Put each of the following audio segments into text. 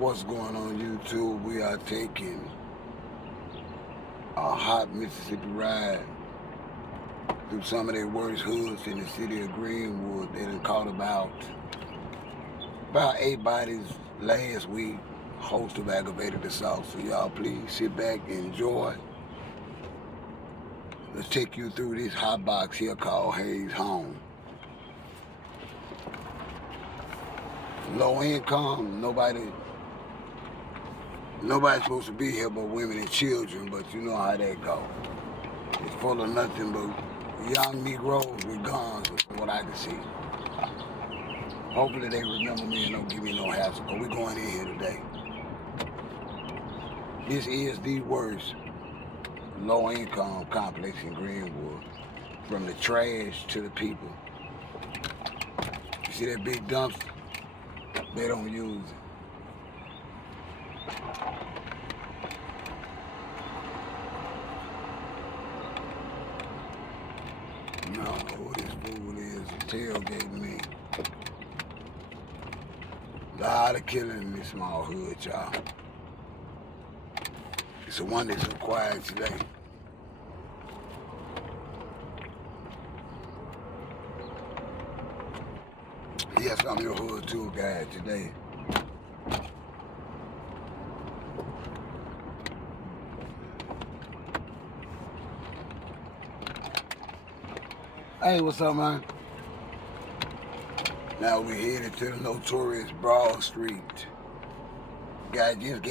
What's going on YouTube? We are taking a hot Mississippi ride through some of their worst hoods in the city of Greenwood. They done caught about 8 bodies last week, host of aggravated assault. So y'all please sit back and enjoy. Let's take you through this hot box here called Hayes Home. Low income, nobody's supposed to be here but women and children, but you know how that goes. It's full of nothing but young Negroes with guns, from what I can see. Hopefully they remember me and don't give me no hassle, because we're going in here today. This is the worst low-income complex in Greenwood, from the trash to the people. You see that big dumpster? They don't use it. I don't know who this fool is. Tailgating me. A lot of killing in this small hood, y'all. It's the one that's so quiet today. Yes, I'm your hood tour guide today. Hey, what's up, man? Now we're headed to the notorious Broad Street. Guy just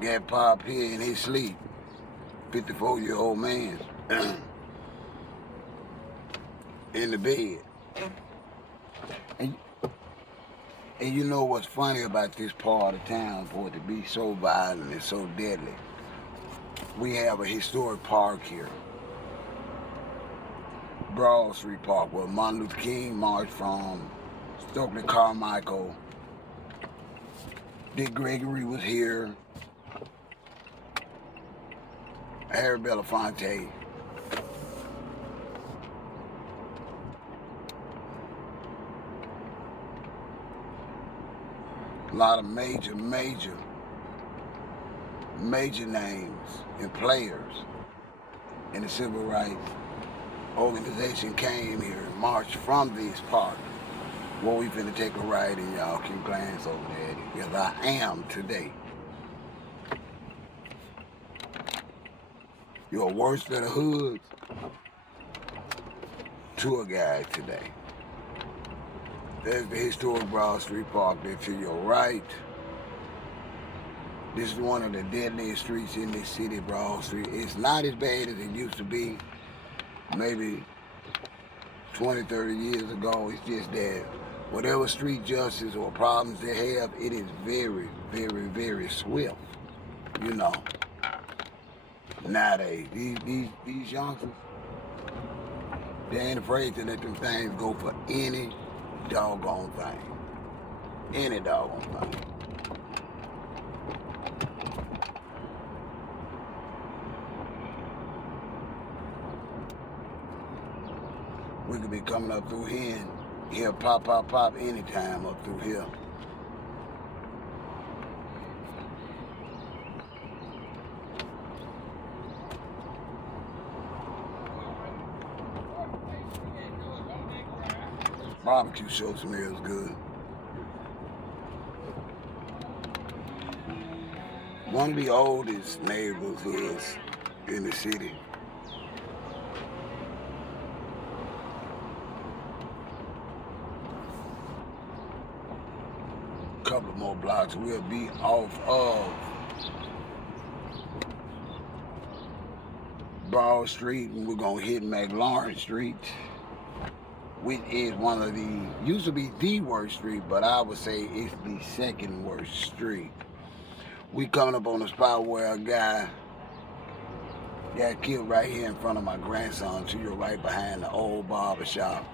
got popped here in his sleep. 54-year-old man in the bed. And you know what's funny about this part of town, for it to be so violent and so deadly? We have a historic park here. Broad Street Park, where Martin Luther King marched from. Stokely Carmichael. Dick Gregory was here. Harry Belafonte. A lot of major names and players in the civil rights organization came here and marched from this park. Well, we finna take a ride and y'all can glance over there because I am today your worst of the hoods tour guide today. There's the historic Broad Street Park there to your right. This is one of the deadliest streets in this city, Broad Street. It's not as bad as it used to be. Maybe 20, 30 years ago. It's just that whatever street justice or problems they have, it is very, very swift. You know, nowadays, these youngsters, they ain't afraid to let them things go for any doggone thing. Any doggone thing. We could be coming up through here and hear pop anytime up through here. Barbecue sure smells good. One of the oldest neighborhoods in the city. Couple more blocks, we'll be off of Broad Street, and we're gonna hit McLaurin Street, which is one of used to be the worst street, but I would say it's the second worst street. We coming up on the spot where a guy got killed right here in front of my grandson, to your right behind the old barber shop.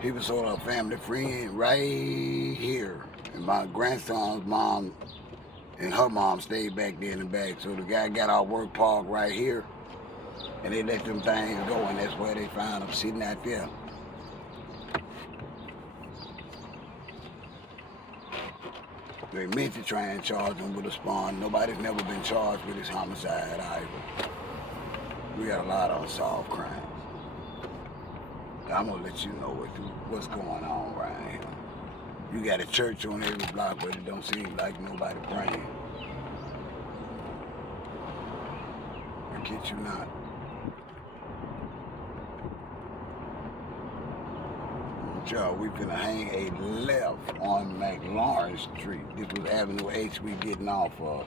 He was sort of a family friend right here. And my grandson's mom and her mom stayed back there in the back. So the guy got our work park right here, and they let them things go, and that's where they found him sitting out there. They meant to try and charge him with a spawn. Nobody's never been charged with his homicide either. We got a lot of unsolved crimes. I'm gonna let you know what's going on right here. You got a church on every block, but it don't seem like nobody praying. I kid you not. Y'all, we finna hang a left on McLaurin Street. This was Avenue H we getting off of.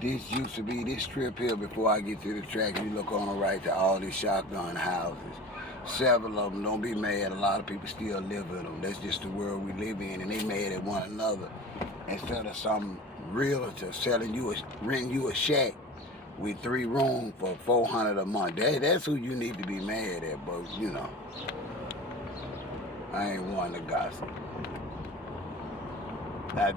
This used to be this strip here before I get to the track. You look on the right to all these shotgun houses. Several of them, don't be mad, a lot of people still live in them. That's just the world we live in, and they mad at one another. Instead of some realtor renting you a shack with 3 rooms for $400 a month. That's who you need to be mad at, but you know. I ain't one to gossip. Now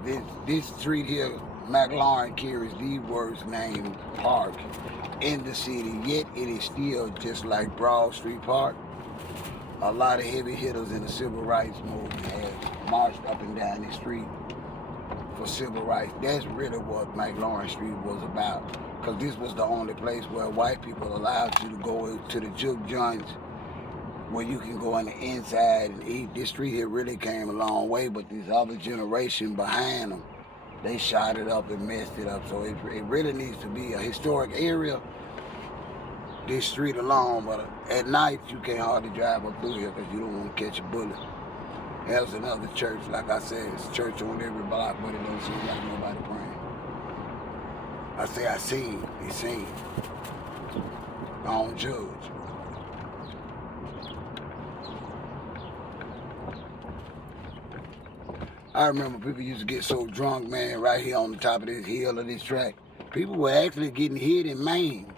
this street here, McLaurin, carries the worst named park in the city, yet it is still just like Broad Street Park. A lot of heavy hitters in the civil rights movement have marched up and down the street for civil rights. That's really what McLaurin Street was about, because this was the only place where white people allowed you to go to the juke joints, where you can go on the inside and eat. This street here really came a long way, but this other generation behind them, they shot it up and messed it up. So it really needs to be a historic area, this street alone, but at night you can't hardly drive up through here because you don't want to catch a bullet. There's another church, like I said, it's a church on every block, but it don't seem like nobody praying. I say I seen, they seen. I don't judge. I remember people used to get so drunk, man, right here on the top of this hill of this track. People were actually getting hit and maimed,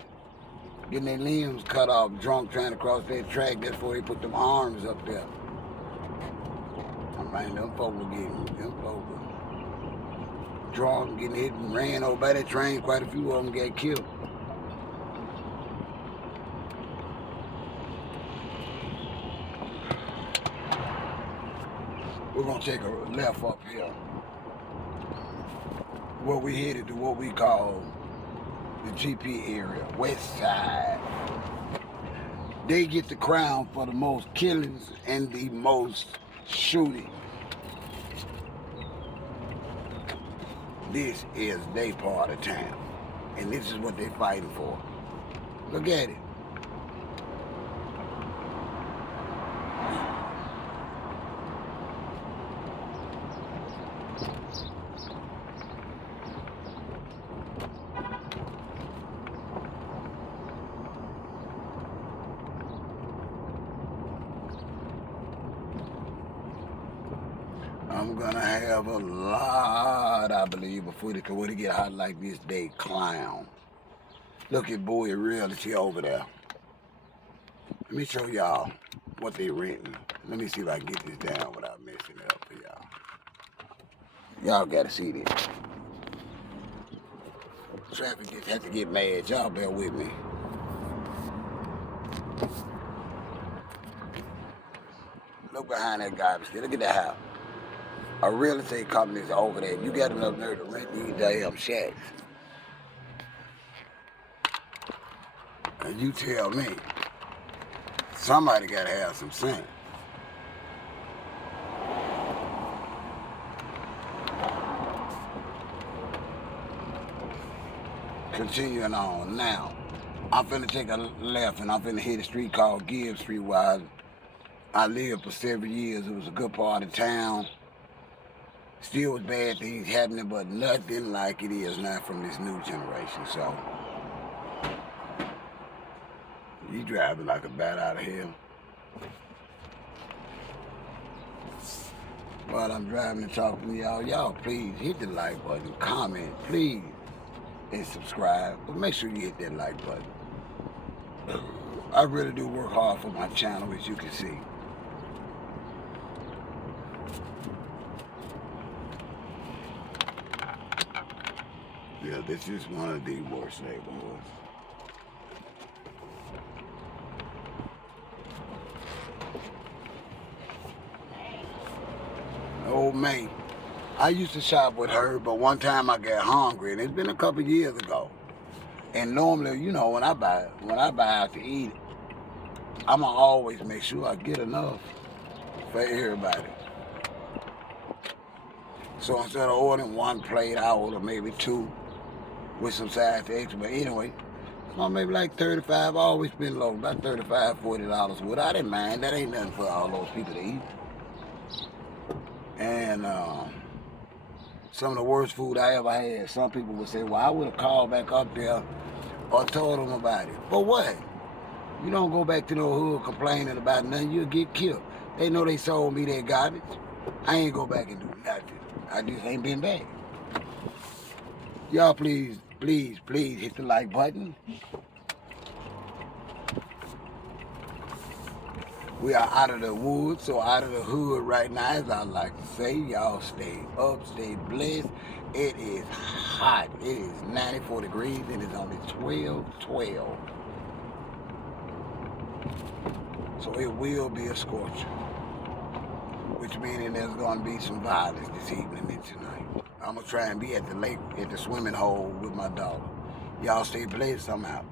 getting their limbs cut off, drunk, trying to cross that track. That's before they put them arms up there. I mean, them folk were drunk, getting hit and ran over by that train. Quite a few of them got killed. We're gonna take a left up here. Where we headed to what we call the GP area, West Side. They get the crown for the most killings and the most shooting. This is their part of town, and this is what they're fighting for. Look at it. I'm gonna have a lot, I believe, before they get hot like this, they clown. Look at Bowie Realty over there. Let me show y'all what they renting. Let me see if I can get this down without messing it up for y'all. Y'all gotta see this. Traffic just had to get mad. Y'all bear with me. Look behind that garbage. Look at that house. A real estate company is over there. You got enough nerve to rent these damn shacks. And you tell me, somebody gotta have some sense. Continuing on now, I'm finna take a left and I'm finna hit a street called Gibbs Street where I lived for several years. It was a good part of town. Still was bad things happening, but nothing like it is now from this new generation. So, you driving like a bat out of hell. While I'm driving and talking to y'all please hit the like button, comment, please, and subscribe. But make sure you hit that like button. I really do work hard for my channel, as you can see. Yeah, this is one of the worst neighborhoods. Old mate I used to shop with her, but one time I got hungry, and it's been a couple years ago. And normally, you know, when I buy out to eat, I'ma always make sure I get enough for everybody. So instead of ordering one plate, I order maybe two with some sides extra. But anyway, well, maybe like 35. I always spend low, about $35, $40 with. I didn't mind. That ain't nothing for all those people to eat. And some of the worst food I ever had, some people would say, well, I would have called back up there or told them about it. But what? You don't go back to no hood complaining about nothing, you'll get killed. They know they sold me their garbage. I ain't go back and do nothing. I just ain't been back. Y'all please, please, please hit the like button. We are out of the woods, or out of the hood right now, as I like to say. Y'all stay up, stay blessed. It is hot. It is 94 degrees. It is only 12:12. So it will be a scorcher, which means there's going to be some violence this evening and tonight. I'm going to try and be at the lake, at the swimming hole with my daughter. Y'all stay blessed. I'm out.